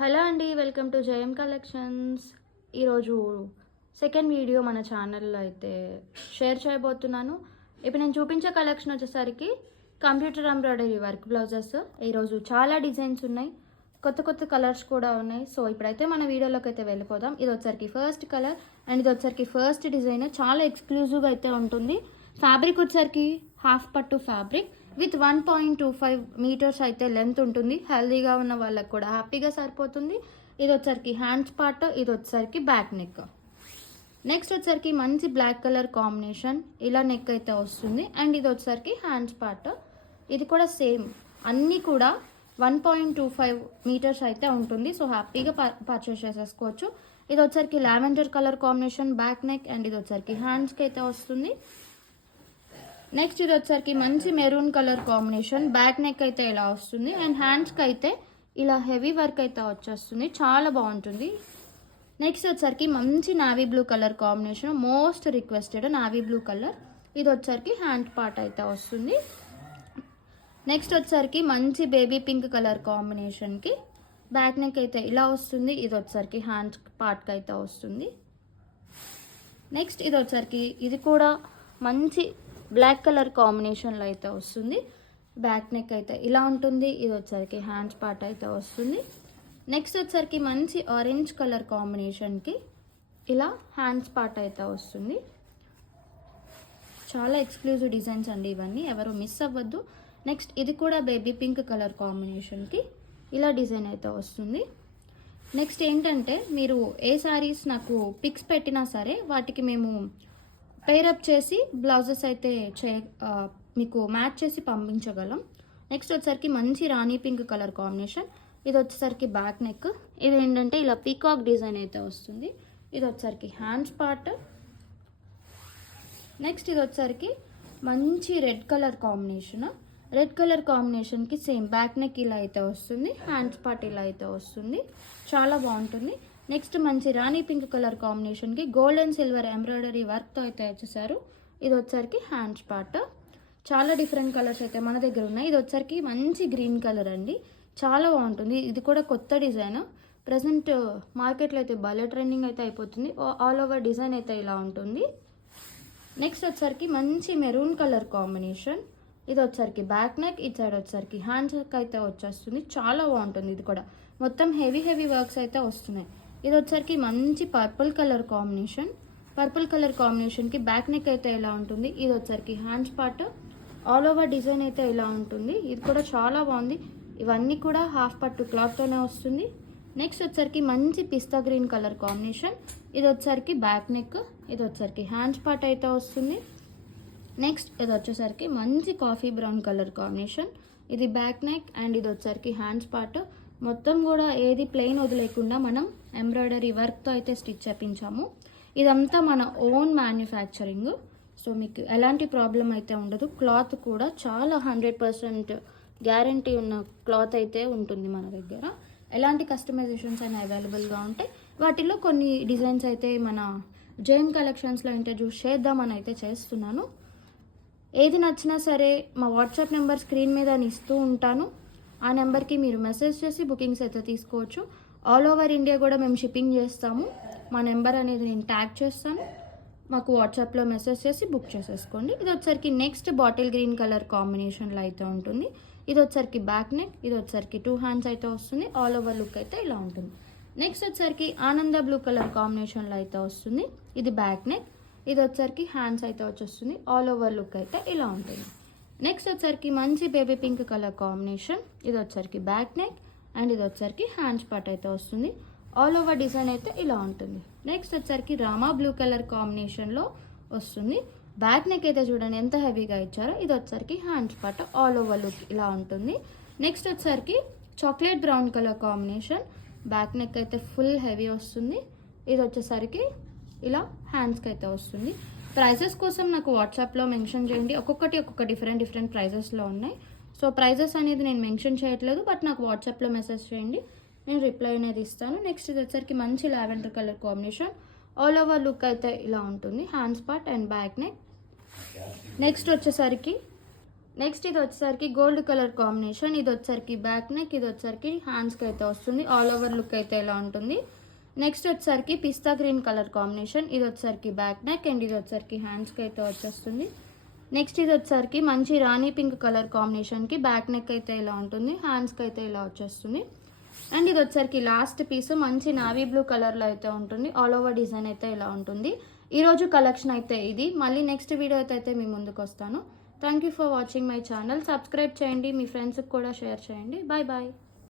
Hello అండి, welcome to జయం collections. ఈరోజు సెకండ్ వీడియో మన ఛానల్లో అయితే షేర్ చేయబోతున్నాను. ఇప్పుడు నేను చూపించే కలెక్షన్ వచ్చేసరికి కంప్యూటర్ ఎంబ్రాయిడరీ వర్క్ బ్లౌజెస్. ఈరోజు చాలా డిజైన్స్ ఉన్నాయి, కొత్త కొత్త కలర్స్ కూడా ఉన్నాయి. సో ఇప్పుడైతే మన వీడియోలోకి అయితే వెళ్ళిపోదాం. ఇది వచ్చరికి ఫస్ట్ కలర్ అండ్ ఇది వచ్చరికి ఫస్ట్ డిజైన్. చాలా ఎక్స్క్లూజివ్గా అయితే ఉంటుంది. ఫ్యాబ్రిక్ వచ్చరికి హాఫ్ పట్టు ఫ్యాబ్రిక్ విత్ 1.25 మీటర్స్ అయితే లెంత్ ఉంటుంది. హెల్దీగా ఉన్న వాళ్ళకి కూడా హ్యాపీగా సరిపోతుంది. ఇది వచ్చరికి హ్యాండ్స్ పార్ట్, ఇది వచ్చరికి బ్యాక్ నెక్. నెక్స్ట్ వచ్చరికి మంచి బ్లాక్ కలర్ కాంబినేషన్, ఇలా నెక్ అయితే వస్తుంది. అండ్ ఇది వచ్చరికి హ్యాండ్స్ పార్ట్, ఇది కూడా సేమ్ అన్నీ కూడా 1.25 మీటర్స్ అయితే ఉంటుంది. సో హ్యాపీగా పర్చేస్ చేసేసుకోవచ్చు. ఇది వచ్చరికి lavender colour combination back neck and ఇది వచ్చరికి హ్యాండ్స్కి అయితే వస్తుంది. నెక్స్ట్ ఇది వచ్చరికి మంచి maroon colour combination, back neck అయితే ఇలా వస్తుంది అండ్ హ్యాండ్స్కి అయితే ఇలా హెవీ వర్క్ అయితే వచ్చేస్తుంది, చాలా బాగుంటుంది. నెక్స్ట్ వచ్చరికి మంచి navy blue colour combination, most requested navy blue colour. ఇది వచ్చరికి హ్యాండ్ పార్ట్ అయితే వస్తుంది. నెక్స్ట్ వచ్చరికి మంచి బేబీ పింక్ కలర్ కాంబినేషన్కి బ్యాక్ నెక్ అయితే ఇలా వస్తుంది. ఇది వచ్చరికి హ్యాండ్ పార్ట్కి అయితే వస్తుంది. నెక్స్ట్ ఇది వచ్చరికి ఇది కూడా మంచి బ్లాక్ కలర్ కాంబినేషన్లో అయితే వస్తుంది. బ్యాక్ నెక్ అయితే ఇలా ఉంటుంది. ఇది వచ్చరికి హ్యాండ్స్ పార్ట్ అయితే వస్తుంది. నెక్స్ట్ వచ్చరికి మంచి ఆరెంజ్ కలర్ కాంబినేషన్కి ఇలా హ్యాండ్స్ పార్ట్ అయితే వస్తుంది. చాలా ఎక్స్క్లూజివ్ డిజైన్స్ అండి ఇవన్నీ, ఎవరు మిస్ అవ్వద్దు. నెక్స్ట్ ఇది కూడా బేబీ పింక్ కలర్ కాంబినేషన్కి ఇలా డిజైన్ అయితే వస్తుంది. నెక్స్ట్ ఏంటంటే మీరు ఏ శారీస్ నాకు పిక్స్ పెట్టినా సరే వాటికి మేము పేరప్ చేసి బ్లౌజెస్ అయితే మీకు మ్యాచ్ చేసి పంపించగలం. నెక్స్ట్ వచ్చేసరికి మంచి రాణి పింక్ కలర్ కాంబినేషన్, ఇది వచ్చేసరికి బ్యాక్ నెక్. ఇది ఏంటంటే ఇలా పీకాక్ డిజైన్ అయితే వస్తుంది. ఇది వచ్చేసరికి హ్యాండ్స్ పార్ట్. నెక్స్ట్ ఇది వచ్చేసరికి మంచి red colour combination, red colour కాంబినేషన్కి సేమ్ బ్యాక్ నెక్ ఇలా అయితే వస్తుంది, హ్యాండ్స్ పార్ట్ ఇలా అయితే వస్తుంది, చాలా బాగుంటుంది. నెక్స్ట్ మంచి రాణి పింక్ కలర్ కాంబినేషన్కి గోల్డ్ అండ్ సిల్వర్ ఎంబ్రాయిడరీ వర్క్తో అయితే వచ్చేసారు. ఇది వచ్చరికి హ్యాండ్స్ పార్ట్. చాలా డిఫరెంట్ కలర్స్ అయితే మన దగ్గర ఉన్నాయి. ఇది వచ్చరికి మంచి గ్రీన్ కలర్ అండి, చాలా బాగుంటుంది. ఇది కూడా కొత్త డిజైన్, ప్రజెంట్ మార్కెట్లో అయితే భలే ట్రెండింగ్ అయితే అయిపోతుంది. ఆల్ ఓవర్ డిజైన్ అయితే ఇలా ఉంటుంది. నెక్స్ట్ వచ్చరికి మంచి మెరూన్ కలర్ కాంబినేషన్, ఇది వచ్చరికి బ్యాక్ నెక్, ఈ సైడ్ వచ్చరికి హ్యాండ్స్ అయితే వచ్చేస్తుంది, చాలా బాగుంటుంది. ఇది కూడా మొత్తం హెవీ వర్క్స్ అయితే వస్తున్నాయి. ఇది వచ్చరికి మంచి purple colour combination, purple colour కాంబినేషన్కి బ్యాక్ నెక్ అయితే ఇలా ఉంటుంది. ఇది వచ్చరికి hands part, all over design అయితే ఇలా ఉంటుంది. ఇది కూడా చాలా బాగుంది. ఇవన్నీ కూడా హాఫ్ పట్టు క్లాత్తోనే వస్తుంది. నెక్స్ట్ వచ్చరికి మంచి పిస్తా గ్రీన్ కలర్ కాంబినేషన్, ఇది వచ్చరికి బ్యాక్ నెక్, ఇది వచ్చరికి హ్యాండ్స్ పార్ట్ అయితే వస్తుంది. నెక్స్ట్ ఇది వచ్చేసరికి మంచి కాఫీ బ్రౌన్ కలర్ కాంబినేషన్, ఇది బ్యాక్ నెక్ అండ్ ఇది వచ్చరికి హ్యాండ్స్ పార్ట్. మొత్తం కూడా ఏది ప్లెయిన్ వదిలేకుండా మనం ఎంబ్రాయిడరీ వర్క్తో అయితే స్టిచ్ చేయించాము. ఇదంతా మన ఓన్ మ్యానుఫ్యాక్చరింగ్, సో మీకు ఎలాంటి ప్రాబ్లం అయితే ఉండదు. క్లాత్ కూడా చాలా 100% గ్యారంటీ ఉన్న క్లాత్ అయితే ఉంటుంది మన దగ్గర. ఎలాంటి కస్టమైజేషన్స్ అయినా అవైలబుల్గా ఉంటాయి. వాటిలో కొన్ని డిజైన్స్ అయితే మన జైన్ కలెక్షన్స్లో ఇంట్రడ్యూస్ చేద్దామని అయితే చేస్తున్నాను. ఏది నచ్చినా సరే మా వాట్సాప్ నెంబర్ స్క్రీన్ మీద ఇస్తూ ఉంటాను. ఆ నెంబర్కి మీరు మెసేజ్ చేసి బుకింగ్స్ అయితే తీసుకోవచ్చు. ఆల్ ఓవర్ ఇండియా కూడా మేము షిప్పింగ్ చేస్తాము. మా నెంబర్ అనేది నేను ట్యాగ్ చేస్తాను, మాకు వాట్సాప్లో మెసేజ్ చేసి బుక్ చేసేసుకోండి. ఇది వచ్చరికి నెక్స్ట్ బాటిల్ గ్రీన్ కలర్ కాంబినేషన్లో అయితే ఉంటుంది. ఇది వచ్చరికి బ్యాక్ నెక్, ఇది వచ్చరికి 2 హ్యాండ్స్ అయితే వస్తుంది. ఆల్ ఓవర్ లుక్ అయితే ఇలా ఉంటుంది. నెక్స్ట్ వచ్చరికి ఆనంద బ్లూ కలర్ కాంబినేషన్లో అయితే వస్తుంది. ఇది బ్యాక్ నెక్, ఇది వచ్చరికి హ్యాండ్స్ అయితే వచ్చేస్తుంది. ఆల్ ఓవర్ లుక్ అయితే ఇలా ఉంటుంది. నెక్స్ట్ వచ్చరికి మంచి బేబీ పింక్ కలర్ కాంబినేషన్, ఇది వచ్చరికి బ్యాక్ నెక్ అండ్ ఇది వచ్చరికి హ్యాండ్స్ పార్ట్ అయితే వస్తుంది. ఆల్ ఓవర్ డిజైన్ అయితే ఇలా ఉంటుంది. నెక్స్ట్ వచ్చరికి రామా బ్లూ కలర్ కాంబినేషన్లో వస్తుంది. బ్యాక్ నెక్ అయితే చూడండి ఎంత హెవీగా ఇచ్చారో. ఇది వచ్చరికి hands part, all over look ఇలా ఉంటుంది. నెక్స్ట్ వచ్చరికి chocolate brown colour combination, back neck అయితే ఫుల్ హెవీ వస్తుంది. ఇది వచ్చేసరికి ఇలా హ్యాండ్స్కి అయితే వస్తుంది. ప్రైజెస్ కోసం నాకు వాట్సాప్లో మెన్షన్ చేయండి. ఒక్కొక్క డిఫరెంట్ ప్రైజెస్లో ఉన్నాయి. సో ప్రైజెస్ అనేది నేను మెన్షన్ చేయట్లేదు, బట్ నాకు వాట్సాప్లో మెసేజ్ చేయండి, నేను రిప్లై అనేది ఇస్తాను. నెక్స్ట్ ఇది వచ్చరికి మంచి lavender colour combination, all over look అయితే ఇలా ఉంటుంది. Hands part and back neck. Next వచ్చేసరికి నెక్స్ట్ ఇది వచ్చేసరికి గోల్డ్ కలర్ కాంబినేషన్. ఇది వచ్చేసరికి బ్యాక్ నెక్, ఇది వచ్చేసరికి హ్యాండ్స్కి అయితే వస్తుంది. ఆల్ ఓవర్ లుక్ అయితే ఇలా ఉంటుంది. నెక్స్ట్ వచ్చేసరికి పిస్తా గ్రీన్ కలర్ కాంబినేషన్. ఇది వచ్చేసరికి బ్యాక్ నెక్ అండ్ ఇది వచ్చేసరికి హ్యాండ్స్కి అయితే వచ్చేస్తుంది. నెక్స్ట్ ఇది వచ్చేసరికి మంచి రాణి పింక్ కలర్ కాంబినేషన్కి బ్యాక్ నెక్ అయితే ఇలా ఉంటుంది, హ్యాండ్స్కి అయితే ఇలా వచ్చేస్తుంది. అండ్ ఇది వచ్చేసరికి లాస్ట్ పీస్ మంచి నావీ బ్లూ కలర్లో అయితే ఉంటుంది. ఆల్ ఓవర్ డిజైన్ అయితే ఇలా ఉంటుంది. ఈరోజు కలెక్షన్ అయితే ఇది. మళ్ళీ నెక్స్ట్ వీడియో అయితే మీ ముందుకు వస్తాను. Thank you for watching my channel. Subscribe చేయండి, మీ ఫ్రెండ్స్కి కూడా షేర్ చేయండి. Bye bye.